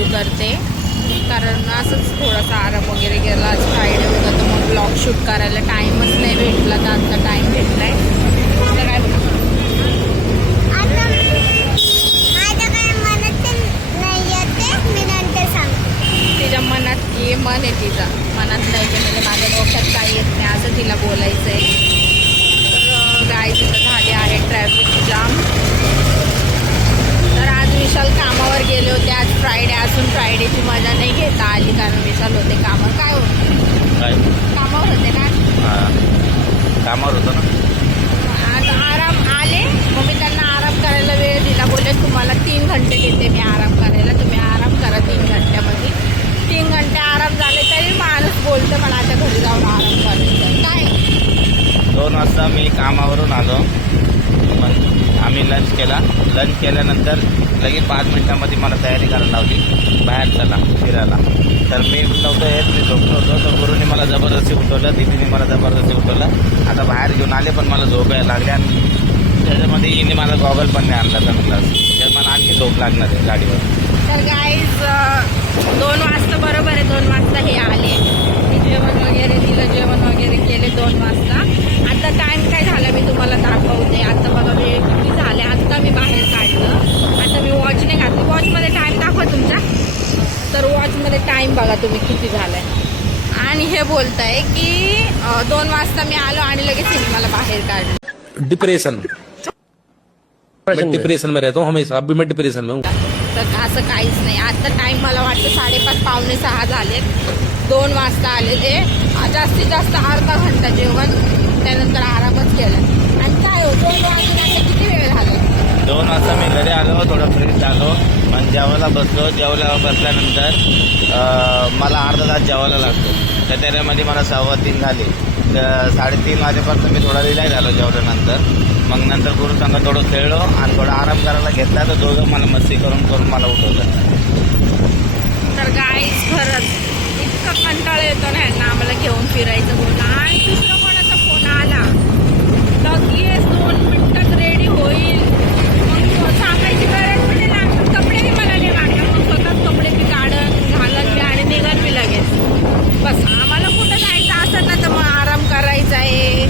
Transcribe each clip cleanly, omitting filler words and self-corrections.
सुरू करते, कारण असंच थोडासा आराम वगैरे केला. आज फ्रायडे होता तर मग ब्लॉग शूट करायला टाईमच नाही भेटला, तर आता टाईम भेटला आहे. तर काय बोलतो तिच्या मनात ये मन आहे, तिचा मनात नाही ते म्हणजे माझ्या डोक्यात काही येत नाही असं तिला बोलायचं आहे. तर गाय तिथं झाली आहे ट्रॅफिक जाम. तर आज विशाल कामावर गेले होते. आज फ्रायडे असून फ्रायडेची मजा नाही घेता आली, कारण विशाल होते कामावर. काय होतं कामावर होते ना, कामावर होतं ना. आज आराम आले, मग मी त्यांना आराम करायला वेळ दिला. बोलले तुम्हाला 3 घंटे देते मी आराम करायला, तुम्ही आराम करा 3 घंट्यामध्ये. 3 घंटे आराम झाले तरी माणूस बोलतो मला आता घरी जाऊन आराम करायचं. काय 2 वाजता मी कामावरून आलो, मग आम्ही लंच केला. लंच केल्यानंतर लगेच 5 मिनिटांमध्ये मला तयारी करायला लावली, बाहेर चला फिरायला. तर मी नव्हतं येत, मी झोपलो होतो. तर गुरुने मला जबरदस्ती उठवलं, दीदीने मला जबरदस्ती उठवलं. आता बाहेर घेऊन आले, पण मला झोप यायला लागली. आणि त्याच्यामध्ये हिने मला गॉगल पण नाही आणला सनग्लास, तर मला आणखी झोप लागणार आहे गाडीवर. तर गाईज 2 वाजता बरोबर आहे, 2 वाजता हे आले. मी जेवण वगैरे दिलं, जेवण वगैरे केले 2 वाजता. आता टाईम काय झाला मी तुम्हाला दाखवते. आता बघा वेळ किती झाले, आत्ता मी बाहेर काढलं. आता मी वॉचने घातली, वॉचमध्ये टाईम दाखवा तुमचा. तर वॉचमध्ये टाईम बघा तुम्ही किती झाला आहे. आणि हे बोलत आहे की 2 वाजता मी आलो आणि लगेच मला बाहेर काढलं. डिप्रेशन में रहता हूँ हमेशा, अभी मैं डिप्रेशन में हूँ. तर असं काहीच नाही. आता टाईम मला वाटतं 5:30 पावणे 6 झालेत. 2 वाजता आलेले, जास्तीत जास्त अर्धा घंटा जेवण, त्यानंतर आरामच केला. आणि काय हो 2 वाजून आता किती वेळ झाला. 2 वाजता मी घरी आलो, थोडं फ्रेश झालो, पण जेवायला बसलो. जेवायला बसल्यानंतर मला अर्धा तास जेवायला लागतो. तर त्याच्यामध्ये मला 2:15 झाले. तर 3:30 वाजेपर्यंत मी थोडा रिलॅक्स झालो जेवल्यानंतर. मग नंतर गुरु संग थोडं खेळलो आणि थोडा आराम करायला घेतला. तर दोघं मला मस्ती करून मला उठवलं. तर गाईज खरंच इतकं कंटाळा येतो ना यांना आम्हाला घेऊन फिरायचं बोलणं. आणि दुसरं कोणाचा फोन आला लगेच 2 मिनिटात रेडी होईल, मग सांगायची गरज पण नाही लागत. कपडे मी मला नाही लागणार, मग स्वतःच कपडे मी घालन मी आणि निघन मी लगेच. बस आम्हाला कुठं जायचं असेल ना तर मग आराम करायचा आहे.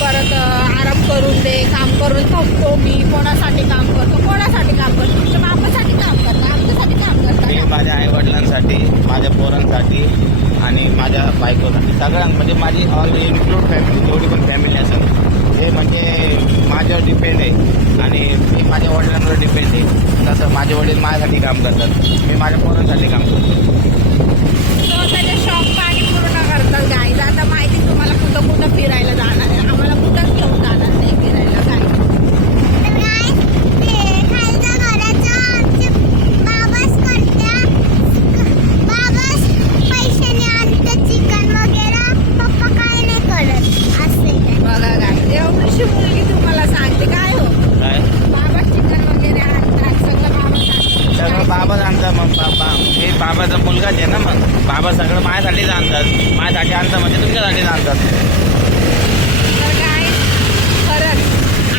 परत आराम करून दे, काम करून थकतो मी. कोणासाठी काम करतो, कोणासाठी काम करतो, तुमच्या बापासाठी काम करतो, आमच्यासाठी काम करतो. मी माझ्या आईवडिलांसाठी, माझ्या पोरांसाठी आणि माझ्या बायकोसाठी, सगळ्यां म्हणजे माझी ऑल इन्क्लूड फॅमिली, जेवढी पण फॅमिली असेल हे म्हणजे माझ्यावर डिपेंड आहे. आणि मी माझ्या वडिलांवर डिपेंड आहे. तसं माझे वडील माझ्यासाठी काम करतात, मी माझ्या पोरांसाठी काम करतो. स्वतःचे शॉक पाणी पूर्ण करतात गाईज. आता माहिती तुम्हाला कुठं कुठं फिरायला जाणार आहे, आम्हाला कुठंच घेऊन जाणार नाही फिरायला. काय बघा गाईज, एवढीशी मुलगी तुम्हाला सांगते काय हो, काय बाबा चिकन वगैरे आणतात, सगळं बाबा सांगतात. सगळं बाबाच आणतात. मग मी बाबाचा मुलगाच आहे ना, मग बाबा सगळं माझ्यासाठीच आणतात. माझ्यासाठी आणतात म्हणजे तुमच्यासाठीच आणतात. तर काय खरंच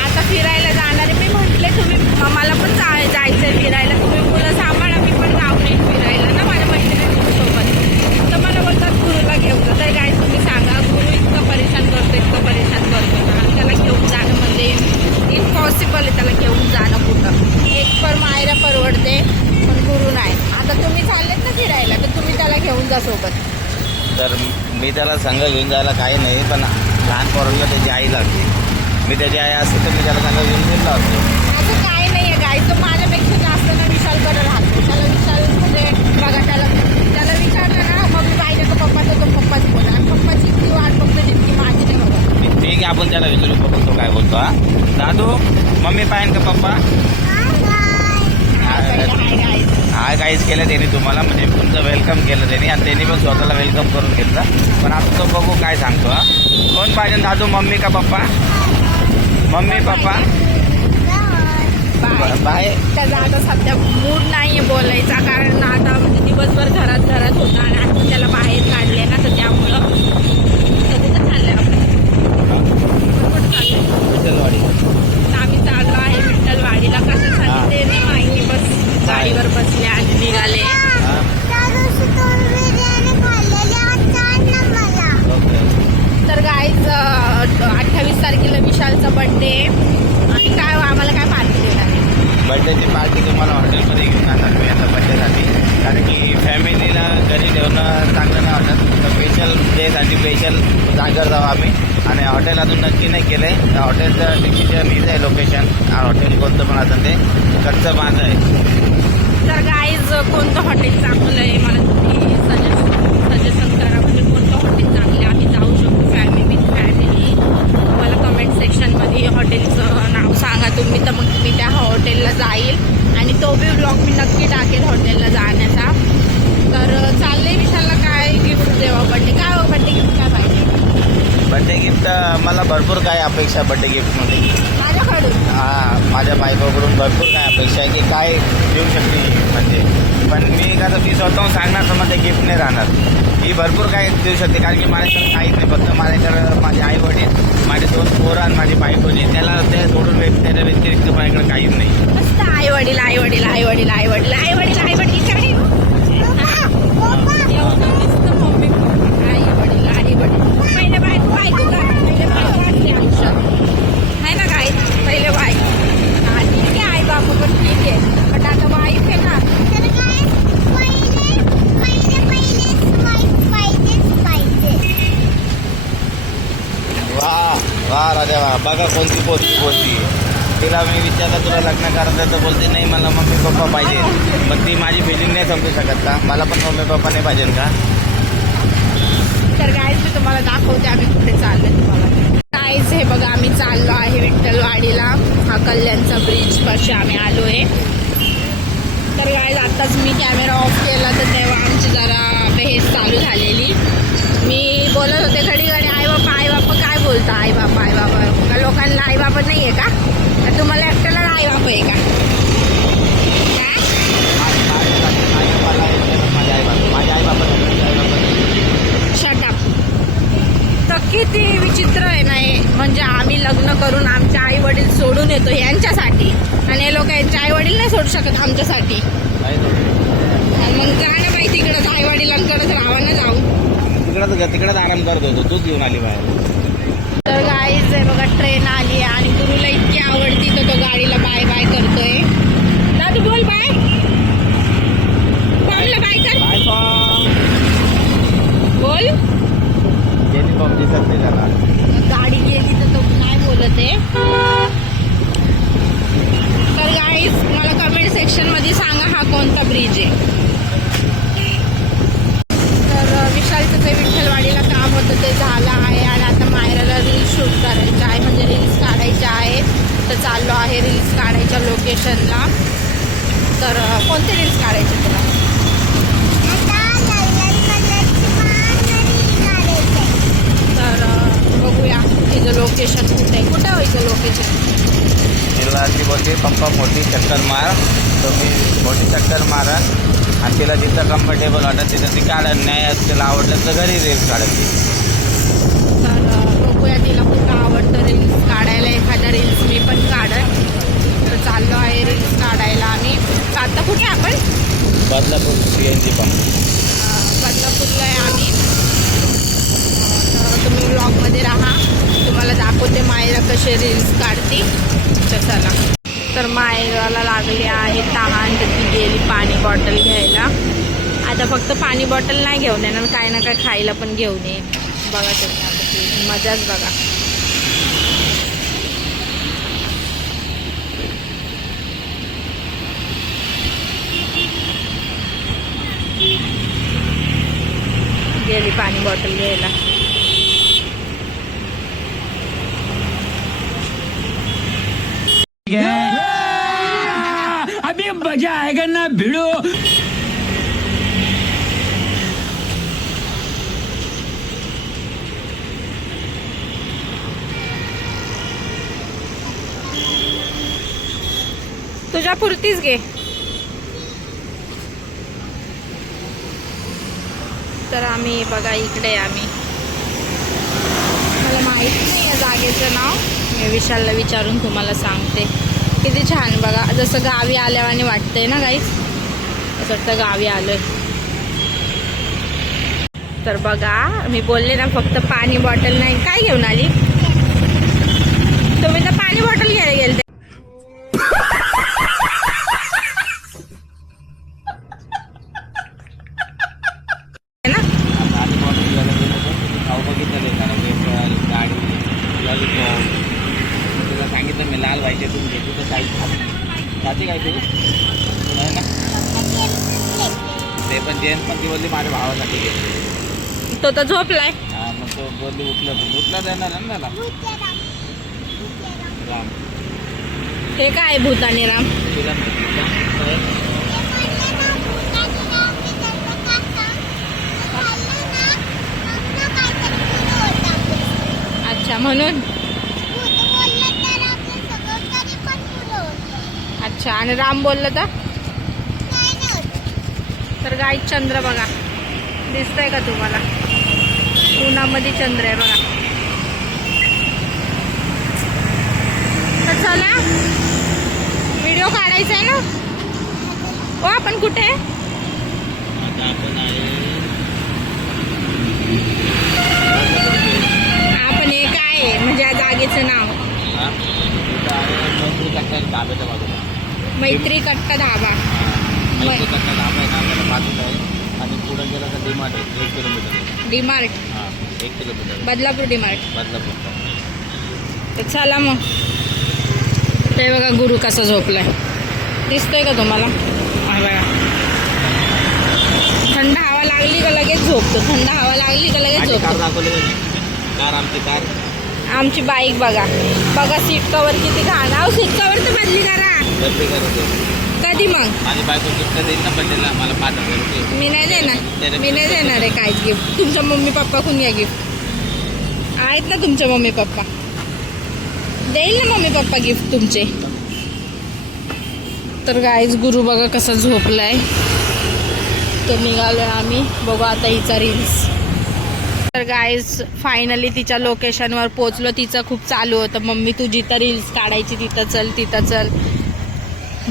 आता फिरायला जाणार आहे. मी म्हटले तुम्ही मला पण जायचंय फिरायला, तुम्ही मुलं सांभाळा, मी पण जाऊ नये फिरायला ना माझ्या मैत्रिणींसोबत. तर मला बोलतात गुरुला घेऊन जा. तर काय तुम्ही सांगा, गुरु इतकं परेशान करतो ना, त्याला घेऊन जाणं म्हणजे इम्पॉसिबल आहे. त्याला घेऊन जाणं कुठं. एक पर मायरा परवडते, पण गुरु नाही. आता तुम्ही चाललेत ना फिरायला, तर तुम्ही त्याला घेऊन जा सोबत. तर मी त्याला संघ घेऊन जायला काही नाही, पण लहान पोराला त्याची आई लागते. मी त्याची आई असते तर मी त्याला संघ घेऊन गेलो असतो. असं काय नाही आहे गाई, तो माझ्यापेक्षा जास्त ना विशालकडे राहतो. त्याला विशाल म्हणजे बघा, त्याला विचारलं ना मग पाहिजे तो पप्पा, तो पप्पाच बोला. आणि पप्पाची इतकी वाट बघतो जितकी माझी नाही बघा. ठीक आहे, आपण त्याला विचारू बघतो काय बोलतो. हा दादू, मम्मी पाहिजे का पप्पा? हाय गाईज केलं त्यांनी तुम्हाला, म्हणजे तुमचं वेलकम केलं त्यांनी, आणि त्यांनी पण स्वतःला वेलकम करून घेतलं. पण आता तो बघू काय सांगतो. हा कोण पाहिजे दादू, मम्मी का पप्पा? Mummy papa bye. त्याचा आता सध्या मूड नाही आहे बोलायचा, कारण आता म्हणजे दिवसभर घरात होता आणि आता त्याला बाहेर काढले ना, तर त्यामुळं कुठं चाललंय आपण, कुठं चाललंय विठ्ठलवाडी. आम्ही चाललो आहे विठ्ठलवाडीला. कशासाठी ते नाही माहिती, बस गाडीवर बसले आणि निघाले. बर्थडे आणि काय आम्हाला काय पार्टी देणार आहे? बर्थडेची पार्टी तुम्हाला हॉटेलमध्ये घेऊन जाणार मी आता बर्थडेसाठी, कारण की फॅमिलीला घरी ठेवणं चांगलं नाही वाटत. तर स्पेशल डेसाठी स्पेशल जागेवर जाऊ आम्ही. आणि हॉटेल अजून नक्की नाही केलं आहे. तर हॉटेलचं डिसिजन इथं आहे, लोकेशन हॉटेल कोणतं पण असेल ते कच्चं माझं आहे. तर गाईज कोणतं हॉटेल चांगलं आहे मला तुम्ही सजेशन करा, म्हणजे कोणतं हॉटेल चांगलं आहे, आम्ही जाऊ शकतो फॅमिली मला कमेंट सेक्शनमध्ये हॉटेलचं नाव सांगा तुम्ही, तर मग मी त्या हॉटेलला जाईल आणि तो बी ब्लॉग मी नक्की टाकेल हॉटेलला जाण्याचा. तर चाललंय विशालला काय गिफ्ट देवा बर्थडे, काय बर्थडे गिफ्ट काय पाहिजे? बड्डे गिफ्ट मला भरपूर काय अपेक्षा बड्डे गिफ्टमध्ये. माझ्याकडून हां, माझ्या बायकोकडून भरपूर काय अपेक्षा आहे की काय देऊ शकते म्हणजे. पण मी कसं मी स्वतःहून सांगणार तर मग ते गिफ्ट नाही राहणार. ही भरपूर काय देऊ शकते, कारण की माझ्याकडे काहीच नाही. फक्त माझ्याकडे माझे आई वडील, माझे 2 पोरं आणि माझी बायकोची, त्याला ते सोडून त्याच्या व्यतिरिक्त माझ्याकडे काहीच नाही. मस्त आई वडील आई वडील आई वडील आई वडील आई वडील आई वडील काय आई वडील पहिले बायको का पहिले बायको असते आयुष्यात आहे ना काय, पहिले बायको ठीक आहे, आई बापू पण ठीक आहे, पण आता वाईफ आहे ना. वा वा राजा वा, बघा कोणती पोस्टी बोलती. तिला मी विचारलं तुला लग्न करायचं तर बोलते नाही मला मम्मी पप्पा पाहिजे. पण ती माझी फिलिंग नाही समजू शकत का, मला पण मम्मी पप्पा नाही पाहिजे का. तर गाईज मी तुम्हाला दाखवते आम्ही कुठे चाललोय तुम्हाला. गाईज हे बघा आम्ही चाललो आहे विठ्ठलवाडीला, हा कल्याणचा ब्रिज पाशी आम्ही आलोय. तर गाईज आताच मी कॅमेरा ऑफ केला तर तेव्हा आमची जरा बहेस चालू झालेली. मी बोलत होते घडी घडी आई बापा काय बोलता आई बापा का लोकांना आई बापा नाही आहे का, तर तुम्हाला एकट्याला आई बापा आहे का? माझ्या आई बाबा शटअप. तर किती विचित्र आहे ना हे, म्हणजे आम्ही लग्न करून आमचे आई वडील सोडून येतो यांच्यासाठी, आणि हे लोक यांचे आई वडील नाही सोडू शकत आमच्यासाठी. मग जा ना बाई तिकडंच आई वडिलांकडेच राहा ना जाऊ. तिकडंच आराम करत होतो, तूच घेऊन आली बाहेर. तर गाईज आहे बघा ट्रेन आली आणि गुरुला इतकी आवडती तर तो गाडीला बाय बाय करतोय. दादू बोल बाय, पॉमला बाय कर, बाय पॉम. बोल. जेनी पॉम दिसत नाही त्याला. गाडी गेली तर तो नाही बोलत आहे. तर गाईज मला कमेंट सेक्शन मध्ये सांगा हा कोणता ब्रिज आहे. तर विशालचं ते विठ्ठलवाडीला काम होतं ते झालं आहे आणि आता मायराला रील्स शूट करायचं आहे, म्हणजे रील्स काढायच्या आहेत. तर चाललो आहे रील्स काढायच्या लोकेशनला. तर कोणते रील्स काढायचे तुला? तर बघूया तिचं लोकेशन कुठे आहे, कुठे व्हायचं लोकेशन. तिला ती बोलते पप्पा मोठी चक्कर मार, तर मी मोठी चक्कर मारा आणि तिला जिथं कम्फर्टेबल वाटत तिथं ती काढत नाही. तिला आवडलं तर घरी रील्स काढायची. तर बघूया तिला कुठं आवडतं रील्स काढायला, एखादा रील्स मी पण काढत. तर चाललो आहे रील्स काढायला आम्ही. तर आता कुठे आपण बदलापूर CNG पंप. बदलापूरला आहे आम्ही. तर तुम्ही ब्लॉगमध्ये राहा, तुम्हाला दाखवते मायरा कसे रील्स काढते. तर चला. तर मायराला लागली आहे तहान, तर ती गेली पाणी बॉटल घ्यायला. आता फक्त पाणी बॉटल नाही घेऊन येणार, काय ना काय खायला पण घेऊन येईल. बघा तुम्ही आता ती मजाच बघा. गेली पाणी बॉटल घ्यायला. अभी मजा आएगा ना भिड़ो. तुझ्या पुरतीच घे. तर आम्ही बघा इकडे आम्ही, मला माहित नाही या जागेचं नाव, मी विशालला विचारून तुम्हाला सांगते. किती छान बघा, जसं गावी आल्यावानी वाटतंय ना गाईस, असं वाटतं गावी आलोय. तर बघा मी बोलले ना फक्त पाणी बॉटल नाही. काय घेऊन आली तुम्ही? तर पाणी पाणी बॉटल घ्यायला गेलते ना. आणि बॉटल घ्यायला गेलो तर तुम्ही खाऊ बघितलं एखादा वेफर गाडी लॉलीपॉप. तुला सांगितलं मी लाल व्हायचे तुम्ही घेतो तर काही खाते काय तू नाही ना. ते पण जेन्स पण ती बोलली माझ्या भावासाठी घेतली. तो तर झोपलाय. हा मग तो बोलली उठला देणार ना त्याला राम. हे काय भूतानी राम. तुला माहिती का? अच्छा म्हणून. अच्छा आणि राम बोललं तर गाई चंद्र बघा दिसतंय का तुम्हाला. उन्हामध्ये चंद्र आहे बघा. तर चला व्हिडिओ काढायचा आहे ना. ओ आपण कुठे आहे? आता आपण आपण हे काय आहे म्हणजे या जागेचं नाव धाब्याच्या बाजूला मैत्री कट्टा धाबा. मैत्री कट्टा धाबा आहे ना त्याला बाजूला आहे. आणि पुढे गेलं तर डीमार्ट आहे 1 किलोमीटर. डीमार्ट. हां 1 किलोमीटर बदलापूर डीमार्ट. बदलापूर. तर चला मग. ते बघा गुरु कसा झोपलाय दिसतोय का तुम्हाला. हा बघा थंड हवा लागली का लगेच झोपतो. थंड हवा लागली का लगेच कार झोपतो. दाखवली कार आमची कार. आमची बाईक बघा बघा सीट कवर किती घाण. अहो सीट कवर तर बदली करा. बदली करत कधी मग. माझी बायको गिफ्ट देईल ना बड्डेला मला 5,000 रुपये. मी नाही देणार. मी नाही देणार आहे काहीच गिफ्ट. तुमच्या मम्मी पप्पा कोण घ्या गिफ्ट. आहेत ना तुमचे मम्मी पप्पा. देईल ना मम्मी पप्पा गिफ्ट तुमचे. तर गाईज गुरु बघा कसा झोपलाय. तर निघालोय आम्ही. बघू आता हिचा रील्स. तर गाईज फायनली तिच्या लोकेशनवर पोचलो. तिचं खूप चालू होतं मम्मी तू जिथं रील्स काढायची तिथं चल तिथं चल.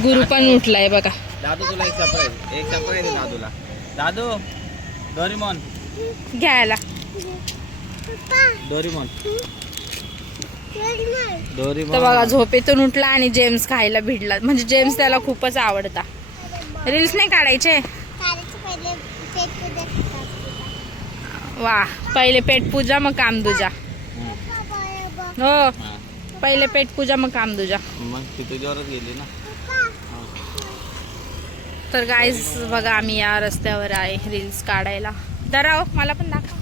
गुरु पण उठलाय बघा. दादू तुला एक सरप्राईज आहे दादूला. दादू डोरेमॉन घ्यायला. डोरेमॉन तर बघा झोपेतून उठला आणि जेम्स खायला भिडला. म्हणजे जेम्स त्याला खूपच आवडता. रील्स नाही काढायचे. वा पहिले पेट पूजा मग काम दूजा. हो पहिले पेट पूजा मग काम दूजा. मग तिथे जोरात गेली ना. तर गाईज बघा आम्ही या रस्त्यावर आहे रील्स काढायला. दराव मला पण दाखव.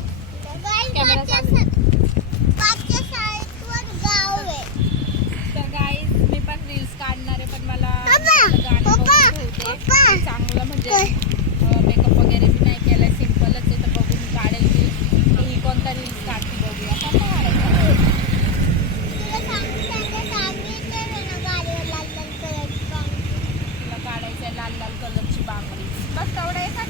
तर गाईज मी पण रील्स काढणार आहे पण मला चांगलं म्हणजे मेकअप वगैरे मी नाही केलाय. सिम्पलच आहे तर बघून काढेल ही कोणता रील्स काढते बघूया. तुला काढायचं आहे लाल लाल कलरची बांगडी. बस तेवढं आहे का.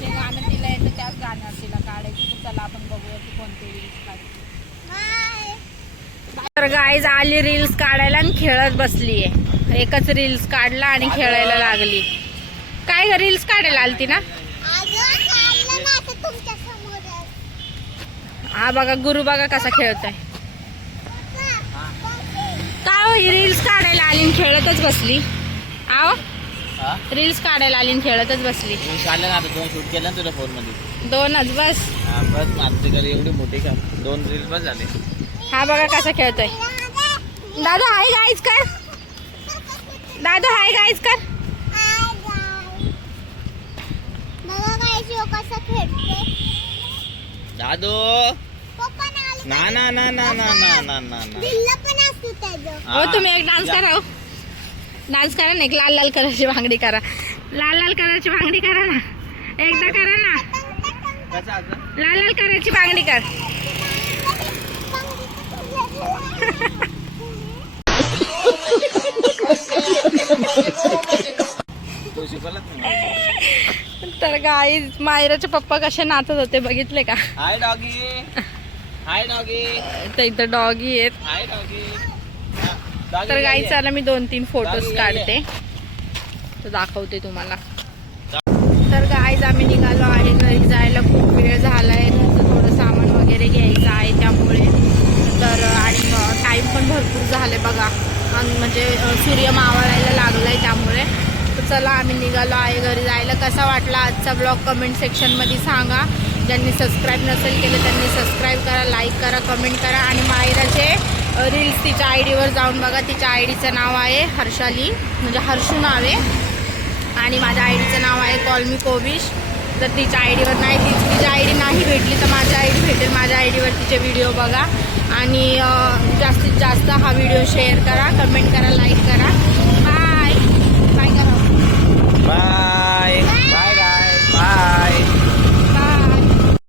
जे गाणं तिला येतं त्याच गाण्यावर तिला काढायची. तर चला आपण बघूया की कोणते रील्स काढते. तर गाईज आली रील्स काढायला आणि खेळत बसलीये. एकच रील्स काढला आणि खेळायला लागली. काय रील्स काढायला आलती ना. हा बघा गुरु बघा कसा खेळतोय. काय हो ही रील्स काढायला आली आणि खेळतच बसली. आहो रील्स काढायला आली आणि खेळतच बसली. काढलं ना आता 2 शूट केलं ना तुझ्या फोन मध्ये. 2च बस. हा बस आमची घरी एवढी मोठी का 2 रील्स बस झाले. हा बघा कसा खेळतोय. दादा हाय गाईज कर. दादा हाय गाईज कर. दादू ना ना ना ना ना ना ना ना हो तुम्ही एक डान्स करा. हो डान्स करा ना. एक लाल लाल कलरची बांगडी करा. लाल लाल कलरची बांगडी करा ना. एकदा करा ना. लाल लाल कलरची बांगडी कर. तर गाईज मायराचे पप्पा कसे नाचत होते बघितले का. हाय डॉगी. हाय डॉगी. तर इथं डॉगी आहेत. हाय डॉगी. तर गाई चला मी 2-3 फोटोज काढते तर दाखवते तुम्हाला. तर गाईज आम्ही निघालो आहे घरी जायला. भरपूर झाले बघा, म्हणजे सूर्य मावळायला लागलाय त्यामुळे. तर चला आम्ही निघालो आहे घरी जायला. कसा वाटला आजचा ब्लॉग कमेंट सेक्शनमध्ये सांगा. ज्यांनी सबस्क्राईब नसेल केलं त्यांनी सबस्क्राईब करा, लाईक करा, कमेंट करा. आणि मायराचे रील्स तिच्या आय डीवर जाऊन बघा. तिच्या आय डीचं नाव आहे हर्षाली, म्हणजे हर्षू नाव आहे, आणि माझ्या आय डीचं नाव आहे कॉल मी कोविश. तर तिच्या आय डीवर नाही, तिच्या आय डी नाही भेटली तर माझ्या आय डी भेटेल. माझ्या आय डीवर तिचे व्हिडिओ बघा आणि जास्तीत जास्त हा व्हिडिओ शेअर करा, कमेंट करा, लाईक